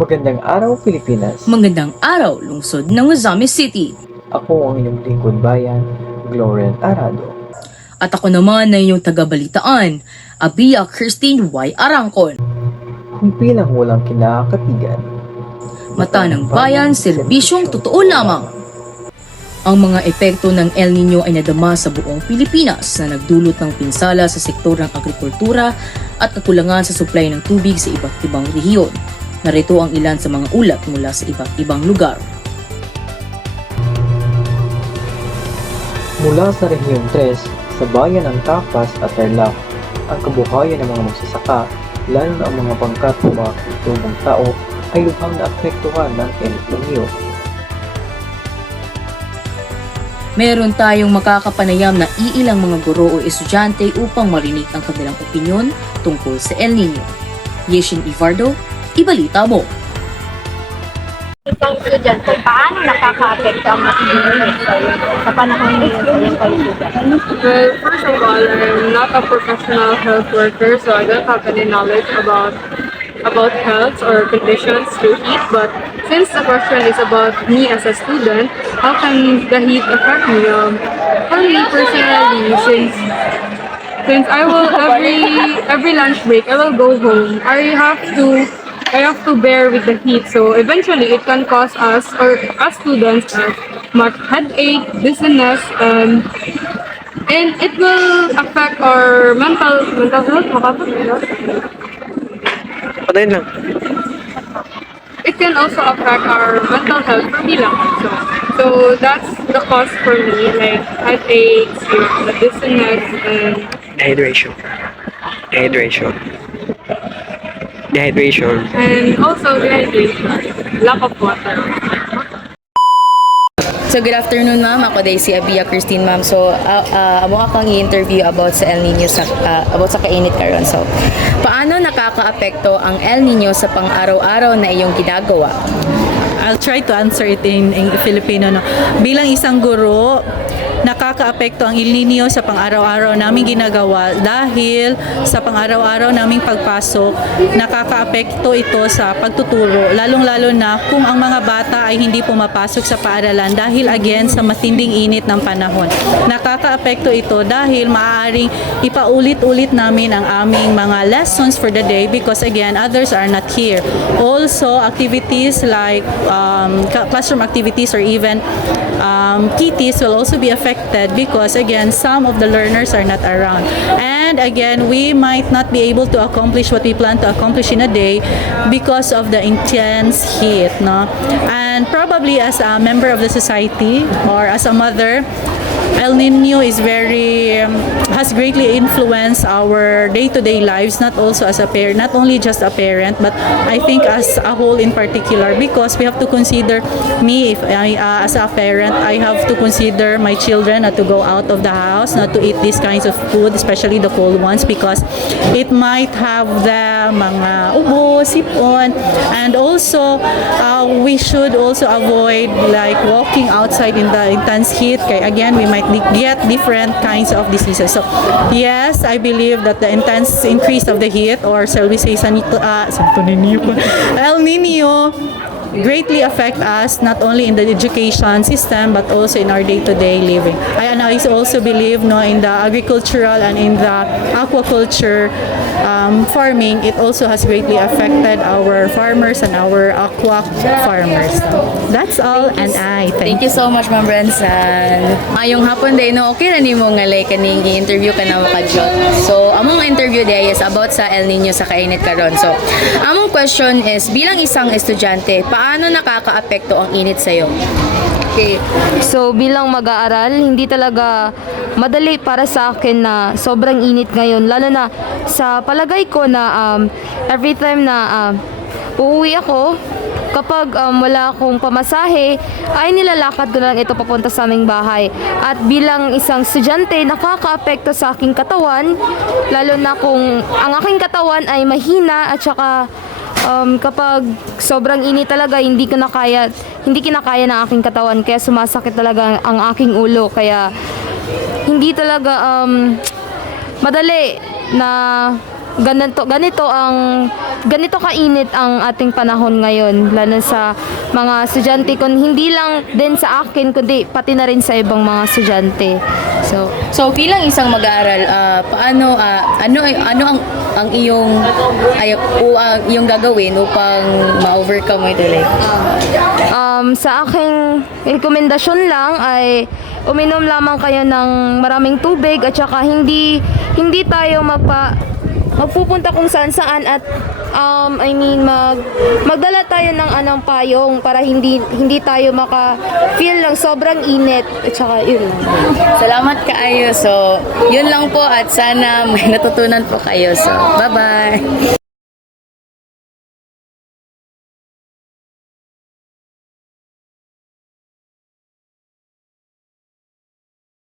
Magandang araw, Pilipinas. Magandang araw, lungsod ng Misamis City. Ako ang inyong lingkod bayan, Gloren Arado. At ako naman na inyong tagabalitaan, Abia Christine Y. Arangkon. Humpilang walang kinakatigan. Mata ng bayan, serbisyong totoo lamang. Ang mga epekto ng El Nino ay nadama sa buong Pilipinas na nagdulot ng pinsala sa sektor ng agrikultura at kakulangan sa supply ng tubig sa iba't ibang rehiyon. Narito ang ilan sa mga ulat mula sa iba't ibang lugar. Mula sa Rehiyon 3, sa bayan ng Tapas at Tarlac, ang kabuhayan ng mga magsasaka, lalo na ang mga pangkat ng mga tutubong tao, ay lubhang naapektuhan ng El Nino. Meron tayong makakapanayam na iilang mga guro o estudyante upang marinig ang kanilang opinyon tungkol sa El Nino. Yeshin Ivardo, ibalita mo. Isang estudyante, paano nakaka-apekto ang matinding sa panahon ngayon sa iyong kaisipan? Well, first of all, I'm not a professional health worker, so I don't have any knowledge about health or conditions through heat. But since the question is about me as a student, how can the heat affect me? For me personally, since I will every lunch break, I will go home. I have to bear with the heat. So eventually, it can cause us or us students much headache, dizziness, and it will affect our mental health. Patayin lang. It can also affect our mental health for me lang also. So that's the cause for me, like headaches, the dizziness, and Dehydration. and also dehydration, lack of water. So good afternoon ma'am, ako day si Abia Christine ma'am. So amo akong i-interview about sa El Nino about sa kainit karon. So paano nakakaapekto ang El Nino sa pang-araw-araw na iyong ginagawa? I'll try to answer it in Filipino. No? Bilang isang guro, nakakaapekto ang El Nino sa pang-araw-araw naming ginagawa dahil sa pang-araw-araw naming pagpasok, nakakaapekto ito sa pagtuturo, lalong-lalo na kung ang mga bata ay hindi pumapasok sa paaralan dahil again sa matinding init ng panahon. Nakakaapekto ito dahil maaaring ipaulit-ulit namin ang aming mga lessons for the day because again, others are not here. Also, activities like classroom activities or even kitties will also be affected because again some of the learners are not around, and again we might not be able to accomplish what we plan to accomplish in a day because of the intense heat, no? And probably as a member of the society or as a mother, El Nino is has greatly influenced our day-to-day lives, not also as a parent, not only just a parent, but I think as a whole in particular, because we have to consider me, if I, as a parent, I have to consider my children not to go out of the house, not to eat these kinds of food, especially the cold ones, because it might have the mga ubo, sipon, and also we should also avoid like walking outside in the intense heat. Okay, again, we might get different kinds of diseases. So yes, I believe that the intense increase of the heat, or shall we say El Nino, greatly affect us not only in the education system but also in our day-to-day living. I also believe in the agricultural and in the aquaculture farming, it also has greatly affected our farmers and our aqua farmers. That's all, and I Thank you so much ma'am Brensan. Ayong hapon day no, okay na nimo nga like kaning i-interview ka na makadjot. So among interview day is about sa El Nino sa kainit karon. So among question is, bilang isang estudyante, paano nakakaapekto ang init sa'yo? Okay. So bilang mag-aaral, hindi talaga madali para sa akin na sobrang init ngayon. Lalo na sa palagay ko na every time na uuwi ako, kapag wala akong pamasahe, ay nilalakad ko na lang ito papunta sa aming bahay. At bilang isang estudyante, nakakaapekto sa aking katawan, lalo na kung ang aking katawan ay mahina at saka kapag sobrang init talaga, hindi kinakaya ng aking katawan, kaya sumasakit talaga ang aking ulo, kaya hindi talaga madali na ganito kainit ang ating panahon ngayon, lalo sa mga estudyante, hindi lang din sa akin kundi pati na rin sa ibang mga estudyante. So bilang isang mag-aaral, paano ang iyong gagawin upang ma-overcome mo ito? Sa aking rekomendasyon lang ay uminom lamang kayo ng maraming tubig at saka hindi tayo magpupunta kung saan-saan at magdala tayo ng payong para hindi tayo maka-feel ng sobrang init at saka yun lang. Salamat kaayo. So, yun lang po at sana may natutunan po kayo. So, bye-bye!